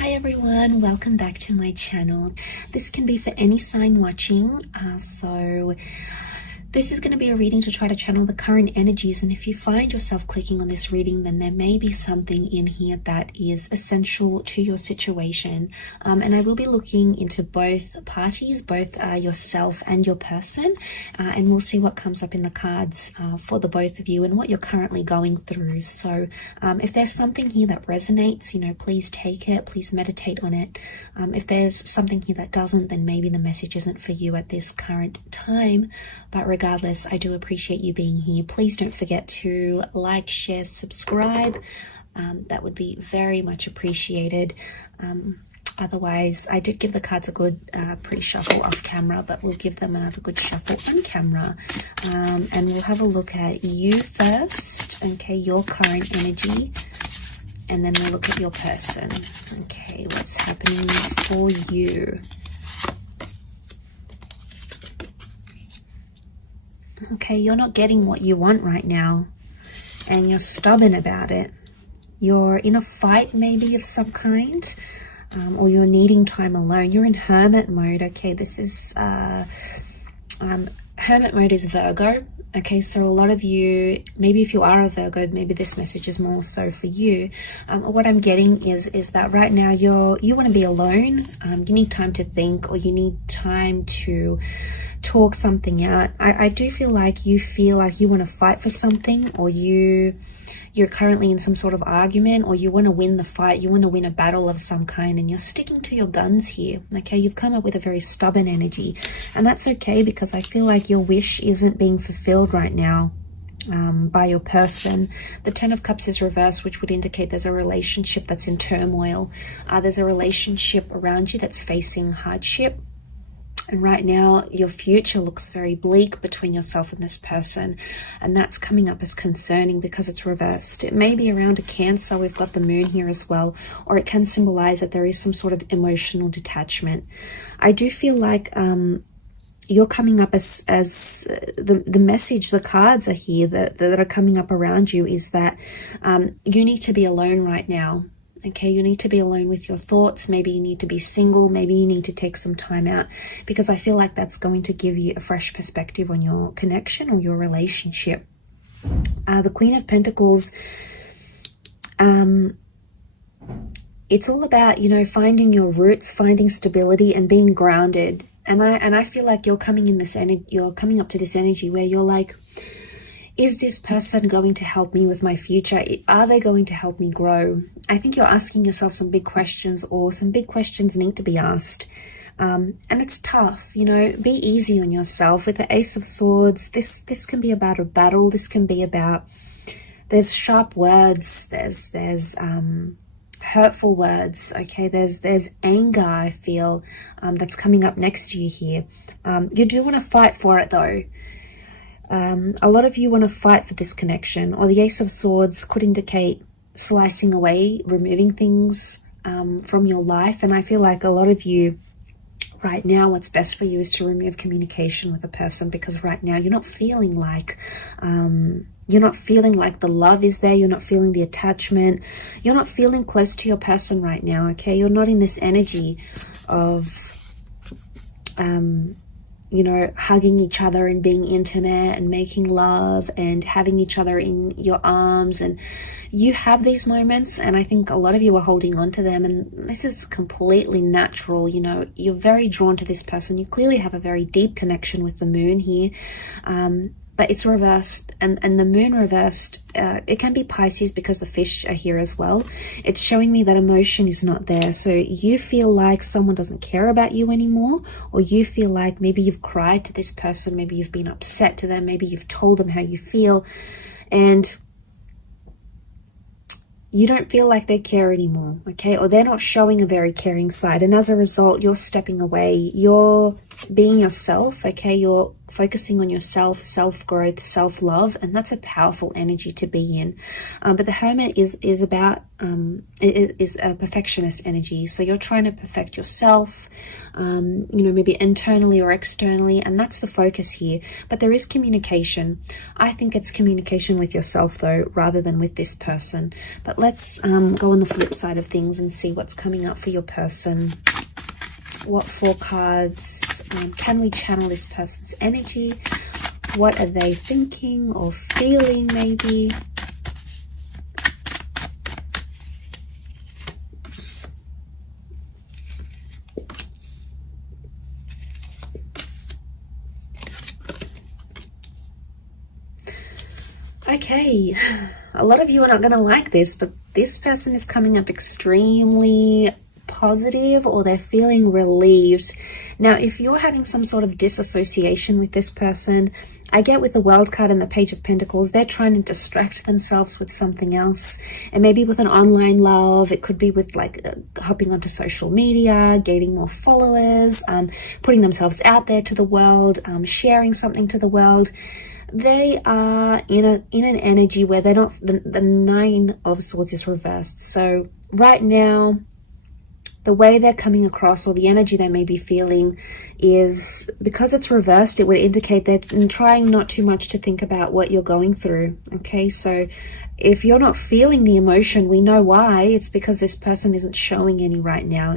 Hi everyone, welcome back to my channel. This can be for any sign watching, so this is going to be a reading to try to channel the current energies, and if you find yourself clicking on this reading, then there may be something in here that is essential to your situation. And I will be looking into both parties, both yourself and your person, and we'll see what comes up in the cards for the both of you and what you're currently going through. So if there's something here that resonates, please take it, please meditate on it. If there's something here that doesn't, then maybe the message isn't for you at this current time. But regardless, I do appreciate you being here. Please don't forget to like, share, subscribe. That would be very much appreciated. Otherwise, I did give the cards a good pre-shuffle off camera, but we'll give them another good shuffle on camera. And we'll have a look at you first, okay, your current energy. And then we'll look at your person. Okay, what's happening for you? Okay, you're not getting what you want right now, and you're stubborn about it. You're in a fight maybe of some kind, or you're needing time alone. You're in hermit mode, okay? This is, hermit mode is Virgo, okay? So a lot of you, maybe if you are a Virgo, maybe this message is more so for you. What I'm getting is that right now you want to be alone. You need time to think, or you need time to talk something out. I do feel like you want to fight for something, or you're currently in some sort of argument, or you want to win the fight, you want to win a battle of some kind, and you're sticking to your guns here, okay? You've come up with a very stubborn energy, and that's okay, because I feel like your wish isn't being fulfilled right now by your person. The Ten of Cups is reversed, which would indicate there's a relationship that's in turmoil. There's a relationship around you that's facing hardship. And right now, your future looks very bleak between yourself and this person. And that's coming up as concerning because it's reversed. It may be around a Cancer. We've got the moon here as well. Or it can symbolize that there is some sort of emotional detachment. I do feel like you're coming up as the message, the cards are here that are coming up around you is that you need to be alone right now. Okay, you need to be alone with your thoughts. Maybe you need to be single. Maybe you need to take some time out, because I feel like that's going to give you a fresh perspective on your connection or your relationship. The Queen of Pentacles, it's all about, finding your roots, finding stability and being grounded. And I feel like you're coming up to this energy where you're like, is this person going to help me with my future? Are they going to help me grow? I think you're asking yourself some big questions, or some big questions need to be asked. And it's tough, be easy on yourself. With the Ace of Swords, this can be about a battle. This can be about, there's sharp words, there's hurtful words, okay? There's anger, I feel, that's coming up next to you here. You do want to fight for it though. A lot of you want to fight for this connection, or the Ace of Swords could indicate slicing away, removing things from your life. And I feel like a lot of you right now, what's best for you is to remove communication with a person, because right now you're not feeling like the love is there. You're not feeling the attachment. You're not feeling close to your person right now, okay? You're not in this energy of hugging each other and being intimate and making love and having each other in your arms. And you have these moments, and I think a lot of you are holding on to them, and this is completely natural. You're very drawn to this person. You clearly have a very deep connection with the moon here. But it's reversed, and the moon reversed, it can be Pisces because the fish are here as well. It's showing me that emotion is not there. So you feel like someone doesn't care about you anymore, or you feel like maybe you've cried to this person, maybe you've been upset to them, maybe you've told them how you feel, and you don't feel like they care anymore, okay? Or they're not showing a very caring side, and as a result, you're stepping away. You're being yourself, okay? You're focusing on yourself, self-growth, self-love, and that's a powerful energy to be in. But the Hermit is about is a perfectionist energy. So you're trying to perfect yourself, maybe internally or externally, and that's the focus here. But there is communication. I think it's communication with yourself though, rather than with this person. But let's go on the flip side of things and see what's coming up for your person. What 4 cards can we channel this person's energy? What are they thinking or feeling maybe? Okay, a lot of you are not going to like this, but this person is coming up extremely positive, or they're feeling relieved. Now, if you're having some sort of disassociation with this person, I get with the World card and the Page of Pentacles, they're trying to distract themselves with something else. And maybe with an online love, it could be with like hopping onto social media, gaining more followers, putting themselves out there to the world, sharing something to the world. They are in an energy where they're not, the 9 of Swords is reversed. So right now, the way they're coming across, or the energy they may be feeling, is because it's reversed, it would indicate they're trying not too much to think about what you're going through. Okay, so if you're not feeling the emotion, we know why. It's because this person isn't showing any right now.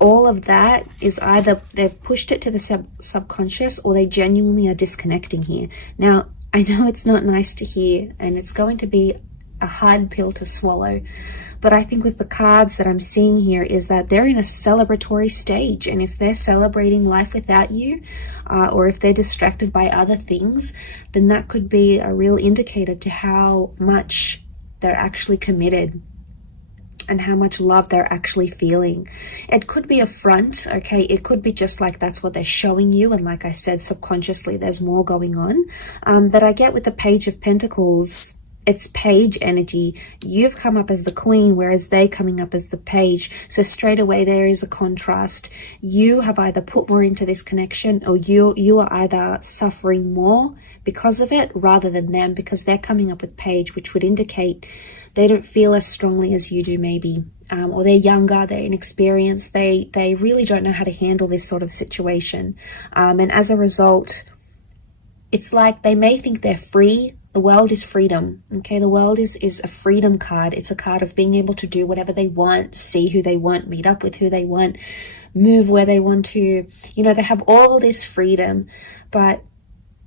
All of that is either they've pushed it to the subconscious, or they genuinely are disconnecting here. Now, I know it's not nice to hear, and it's going to be a hard pill to swallow, but I think with the cards that I'm seeing here is that they're in a celebratory stage, and if they're celebrating life without you, or if they're distracted by other things, then that could be a real indicator to how much they're actually committed and how much love they're actually feeling. It could be a front, okay? It could be just like that's what they're showing you, and like I said, subconsciously there's more going on. But I get with the Page of Pentacles, it's page energy. You've come up as the queen, whereas they coming up as the page. So straight away there is a contrast. You have either put more into this connection, or you are either suffering more because of it rather than them, because they're coming up with page, which would indicate they don't feel as strongly as you do maybe. Or they're younger, they're inexperienced, they really don't know how to handle this sort of situation. And as a result, it's like they may think they're free. The world is freedom, okay? The world is a freedom card. It's a card of being able to do whatever they want, see who they want, meet up with who they want, move where they want to. They have all this freedom, but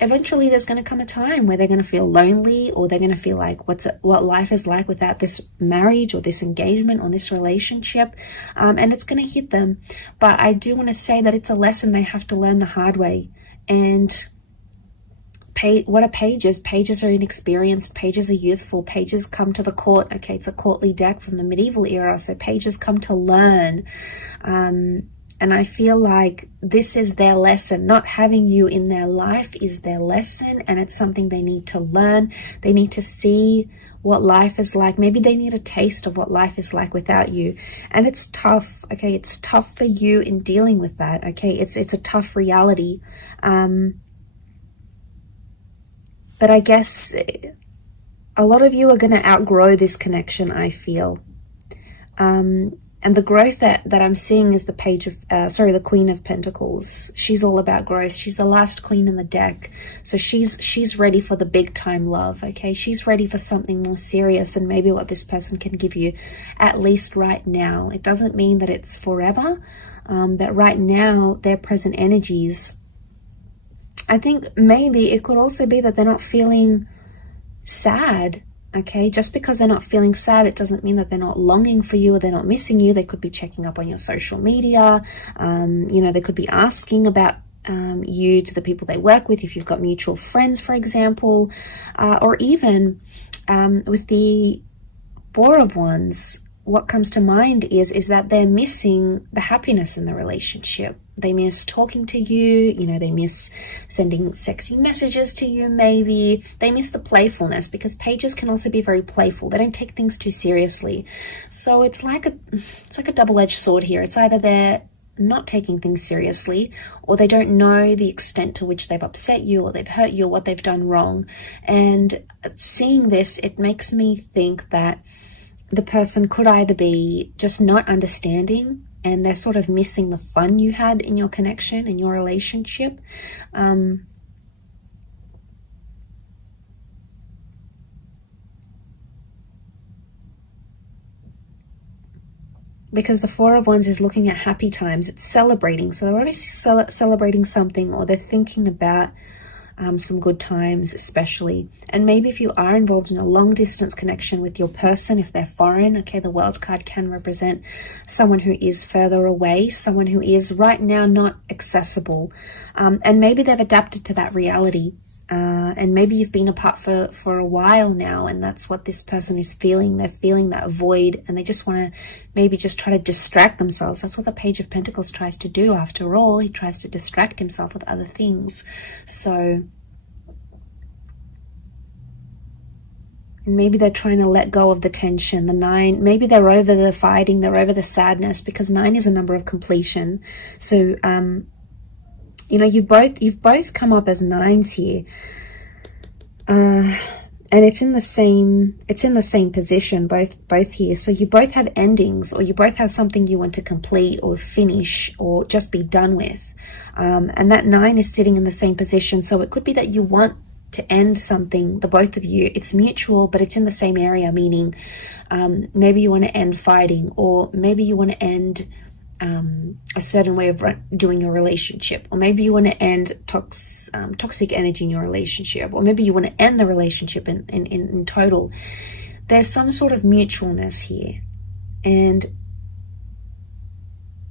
eventually there's going to come a time where they're going to feel lonely, or they're going to feel like what life is like without this marriage or this engagement or this relationship, and it's going to hit them. But I do want to say that it's a lesson they have to learn the hard way. And what are pages? Pages are inexperienced. Pages are youthful. Pages come to the court. Okay, it's a courtly deck from the medieval era. So pages come to learn. And I feel like this is their lesson. Not having you in their life is their lesson. And it's something they need to learn. They need to see what life is like. Maybe they need a taste of what life is like without you. And it's tough. Okay, it's tough for you in dealing with that. Okay, it's a tough reality. But I guess a lot of you are going to outgrow this connection, I feel. And the growth that I'm seeing is the Queen of Pentacles. She's all about growth. She's the last queen in the deck. So she's ready for the big time love, okay? She's ready for something more serious than maybe what this person can give you, at least right now. It doesn't mean that it's forever, but right now, their present energies, I think maybe it could also be that they're not feeling sad, okay? Just because they're not feeling sad, it doesn't mean that they're not longing for you or they're not missing you. They could be checking up on your social media. They could be asking about you to the people they work with, if you've got mutual friends, for example. Or even with the Four of Wands, what comes to mind is that they're missing the happiness in the relationship. They miss talking to you, they miss sending sexy messages to you maybe. They miss the playfulness, because pages can also be very playful. They don't take things too seriously. So it's like a double-edged sword here. It's either they're not taking things seriously, or they don't know the extent to which they've upset you or they've hurt you or what they've done wrong. And seeing this, it makes me think that the person could either be just not understanding and they're sort of missing the fun you had in your connection, in your relationship. Because the Four of Wands is looking at happy times. It's celebrating. So they're obviously celebrating something, or they're thinking about some good times especially. And maybe if you are involved in a long distance connection with your person, if they're foreign, okay, the World card can represent someone who is further away, someone who is right now not accessible. And maybe they've adapted to that reality. And maybe you've been apart for a while now, and that's what this person is feeling. They're feeling that void, and they just want to maybe just try to distract themselves. That's what the Page of Pentacles tries to do. After all, he tries to distract himself with other things. So maybe they're trying to let go of the tension. The 9, maybe they're over the fighting, they're over the sadness, because 9 is a number of completion. So you know, you've both come up as 9s here, and it's in the same position, both here. So you both have endings, or you both have something you want to complete or finish or just be done with, and that 9 is sitting in the same position. So it could be that you want to end something, the both of you. It's mutual, but it's in the same area, meaning maybe you want to end fighting, or maybe you want to end a certain way of doing your relationship, or maybe you want to end toxic energy in your relationship, or maybe you want to end the relationship in total. There's some sort of mutualness here, and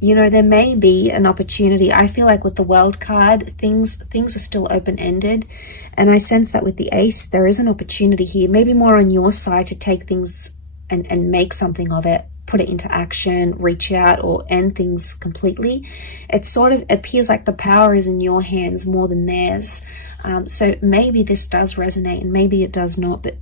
you know, there may be an opportunity. I feel like with the World card, things are still open-ended, and I sense that with the Ace there is an opportunity here, maybe more on your side, to take things and make something of it, put it into action, reach out, or end things completely. It sort of appears like the power is in your hands more than theirs. So maybe this does resonate, and maybe it does not, but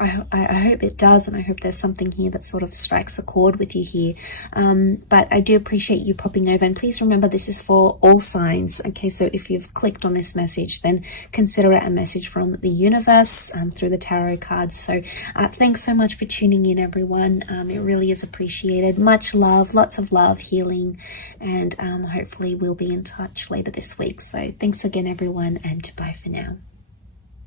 I hope it does, and I hope there's something here that sort of strikes a chord with you here. But I do appreciate you popping over, and please remember this is for all signs. Okay, so if you've clicked on this message, then consider it a message from the universe through the tarot cards. So thanks so much for tuning in, everyone. It really is appreciated. Much love, lots of love, healing, and hopefully we'll be in touch later this week. So thanks again, everyone, and bye for now.